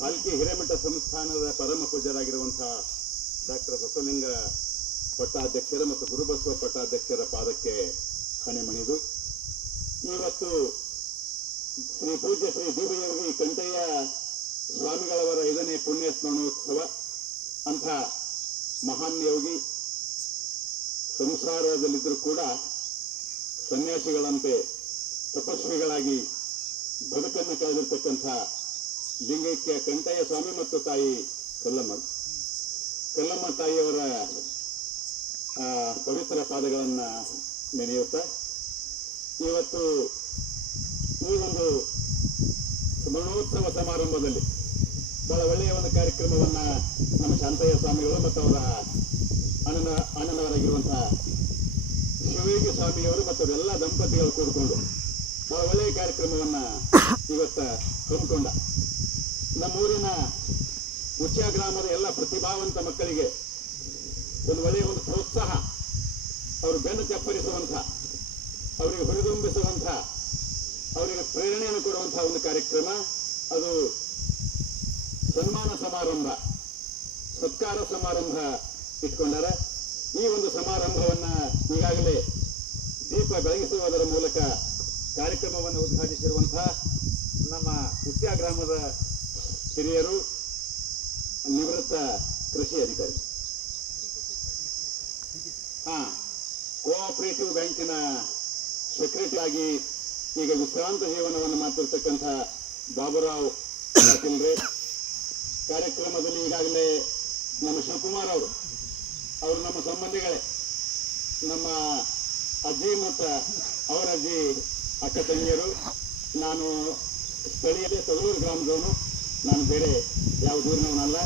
ಭಾಲ್ಕಿ ಹಿರೇಮಠ ಸಂಸ್ಥಾನದ ಪರಮ ಪೂಜ್ಯರಾಗಿರುವಂತಹ ಡಾಕ್ಟರ್ ಬಸವಲಿಂಗ ಪಟ್ಟಾಧ್ಯಕ್ಷರ ಮತ್ತು ಗುರುಬಸವ ಪಟ್ಟಾಧ್ಯಕ್ಷರ ಪಾದಕ್ಕೆ ಹಣೆ ಮಣಿದು ಇವತ್ತು ಶ್ರೀ ಪೂಜ್ಯ ಶ್ರೀ ದೀಪಯೋಗಿ ಕಂಠಯ್ಯ ಸ್ವಾಮಿಗಳವರ 5ನೇ ಪುಣ್ಯ ಸ್ಮರಣೋತ್ಸವ. ಅಂಥ ಮಹಾನ್ ಯೋಗಿ ಸಂಸಾರದಲ್ಲಿದ್ದರೂ ಕೂಡ ಸನ್ಯಾಸಿಗಳಂತೆ ತಪಸ್ವಿಗಳಾಗಿ ಬದುಕನ್ನು ಕಳೆದಿರ್ತಕ್ಕಂಥ ಲಿಂಗೈಕ್ಯ ಕಂಠಯ್ಯ ಸ್ವಾಮಿ ಮತ್ತು ತಾಯಿ ಕಲ್ಲಮ್ಮ ತಾಯಿಯವರ ಪವಿತ್ರ ಪಾದಗಳನ್ನು ನೆನೆಯುತ್ತಾ ಇವತ್ತು ಈ ಒಂದು ಸ್ಮರಣೋತ್ಸವ ಸಮಾರಂಭದಲ್ಲಿ ಬಹಳ ಒಳ್ಳೆಯ ಒಂದು ಕಾರ್ಯಕ್ರಮವನ್ನು ನಮ್ಮ ಶಾಂತಯ್ಯ ಸ್ವಾಮಿಗಳು ಮತ್ತು ಅವರ ಅಣ್ಣನವರಾಗಿರುವಂತಹ ಶಿವಯೋಗಿ ಸ್ವಾಮಿಯವರು ಮತ್ತು ಅವರೆಲ್ಲ ದಂಪತಿಗಳು ಕೂಡಿಕೊಂಡು ಬಹಳ ಒಳ್ಳೆಯ ಕಾರ್ಯಕ್ರಮವನ್ನು ಇವತ್ತು ಹಮ್ಮಿಕೊಂಡ. ನಮ್ಮೂರಿನ ಉಚ್ಯ ಗ್ರಾಮದ ಎಲ್ಲ ಪ್ರತಿಭಾವಂತ ಮಕ್ಕಳಿಗೆ ಒಂದು ಒಳ್ಳೆಯ ಒಂದು ಪ್ರೋತ್ಸಾಹ, ಅವರು ಬೆನ್ನು ಚಪ್ಪರಿಸುವಂಥ, ಅವರಿಗೆ ಹುರಿದುಂಬಿಸುವಂಥ, ಅವರಿಗೆ ಪ್ರೇರಣೆಯನ್ನು ಕೊಡುವಂತಹ ಒಂದು ಕಾರ್ಯಕ್ರಮ. ಅದು ಸನ್ಮಾನ ಸಮಾರಂಭ, ಸತ್ಕಾರ ಸಮಾರಂಭ ಇಟ್ಕೊಂಡಾರ. ಈ ಒಂದು ಸಮಾರಂಭವನ್ನು ಈಗಾಗಲೇ ದೀಪ ಬೆಳಗಿಸುವುದರ ಮೂಲಕ ಕಾರ್ಯಕ್ರಮವನ್ನು ಉದ್ಘಾಟಿಸಿರುವಂತಹ ನಮ್ಮ ಉಚ್ಯ ಗ್ರಾಮದ ಹಿರಿಯರು, ನಿವೃತ್ತ ಕೃಷಿ ಅಧಿಕಾರಿ, ಕೋಆಪರೇಟಿವ್ ಬ್ಯಾಂಕಿನ ಸೆಕ್ರೆಟರಿ ಆಗಿ ಈಗ ವಿಶ್ರಾಂತ ಜೀವನವನ್ನು ಮಾಡ್ತಿರ್ತಕ್ಕಂಥ ಬಾಬುರಾವ್ ಪಾಟೀಲ್ರೆ. ಕಾರ್ಯಕ್ರಮದಲ್ಲಿ ಈಗಾಗಲೇ ನಮ್ಮ ಶಿವಕುಮಾರ್ ಅವರು ನಮ್ಮ ಸಂಬಂಧಿಗಳೇ, ನಮ್ಮ ಅಜ್ಜಿ ಮತ್ತು ಅವರ ಅಜ್ಜಿ ಅಕ್ಕ ತಂಗಿಯರು. ನಾನು ಸ್ಥಳೀಯ ತಗಲೂರು ಗ್ರಾಮದವನು, ನಾನು ಬೇರೆ ಯಾವ ದೂರಿನವನಲ್ಲ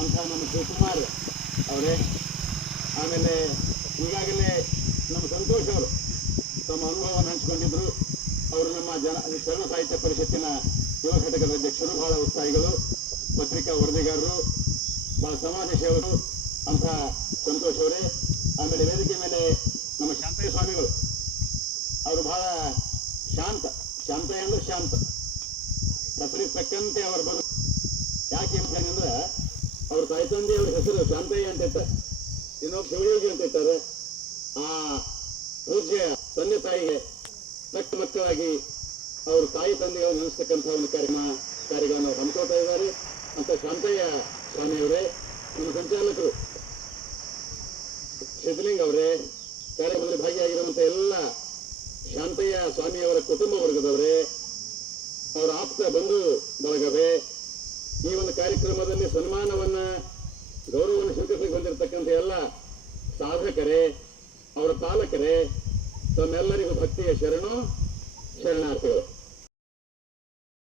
ಅಂತ ನಮ್ಮ ಶಿವಕುಮಾರ್ ಅವರೇ. ಆಮೇಲೆ ಈಗಾಗಲೇ ನಮ್ಮ ಸಂತೋಷ್ ಅವರು ತಮ್ಮ ಅನುಭವವನ್ನು ಹಂಚಿಕೊಂಡಿದ್ರು. ಅವರು ನಮ್ಮ ಶರಣ ಸಾಹಿತ್ಯ ಪರಿಷತ್ತಿನ ಯುವ ಘಟಕದ ಅಧ್ಯಕ್ಷರು, ಬಹಳ ಉತ್ಸಾಹಿಗಳು, ಪತ್ರಿಕಾ ವರದಿಗಾರರು, ಬಹಳ ಸಮಾಜ ಸೇವಕರು ಅಂತ ಸಂತೋಷ್ ಅವರೇ. ಆಮೇಲೆ ವೇದಿಕೆ ಮೇಲೆ ನಮ್ಮ ಶಾಂತಯ್ಯ ಸ್ವಾಮಿಗಳು, ಅವರು ಬಹಳ ಶಾಂತಯ್ಯ ಅಂದ್ರೆ ಶಾಂತ, ಹೆಸರಿಗೆ ತಕ್ಕಂತೆ ಅವರ ಬದುಕು. ಯಾಕೆ ಅಂತಂದ್ರೆ ಅವ್ರ ತಾಯಿ ತಂದೆ ಅವ್ರ ಹೆಸರು ಶಾಂತಯ್ಯ ಅಂತ ಇರ್ತಾರೆ, ಇನ್ನೊಬ್ಬ ಶಿವಯೋಗಿ ಅಂತ ಇರ್ತಾರೆ. ಆ ಪೂಜ್ಯ ತಂದೆ ತಾಯಿಗೆ ತಕ್ಕ ಮಕ್ಕಳಾಗಿ ಅವ್ರ ತಾಯಿ ತಂದೆಗಳನ್ನು ನೆನೆಸ್ತಕ್ಕಂಥ ಒಂದು ಕಾರ್ಯಗಳನ್ನು ಹಮ್ಮಿಕೊಳ್ತಾ ಇದ್ದಾರೆ ಅಂತ ಶಾಂತಯ್ಯ ಸ್ವಾಮಿಯವರೇ. ನಮ್ಮ ಸಂಚಾಲಕರು ಸಿದ್ಧಲಿಂಗ ಅವರೇ, ಕಾರ್ಯಕ್ರಮದಲ್ಲಿ ಭಾಗಿಯಾಗಿರುವಂಥ ಎಲ್ಲ ಶಾಂತಯ್ಯ ಸ್ವಾಮಿಯವರ ಕುಟುಂಬ ವರ್ಗದವರೇ, ಅವರ ಆಪ್ತ ಬಂಧು ಬಳಗವೇ, ಈ ಒಂದು ಕಾರ್ಯಕ್ರಮದಲ್ಲಿ ಸನ್ಮಾನವನ್ನ ಗೌರವವನ್ನು ಸ್ವೀಕರಿಸಿ ಬಂದಿರತಕ್ಕಂಥ ಎಲ್ಲ ಸಾಧಕರೇ, ಅವರ ಪಾಲಕರೇ, ತಮ್ಮೆಲ್ಲರಿಗೂ ಭಕ್ತಿಯ ಶರಣಾರ್ಥಿಗಳು.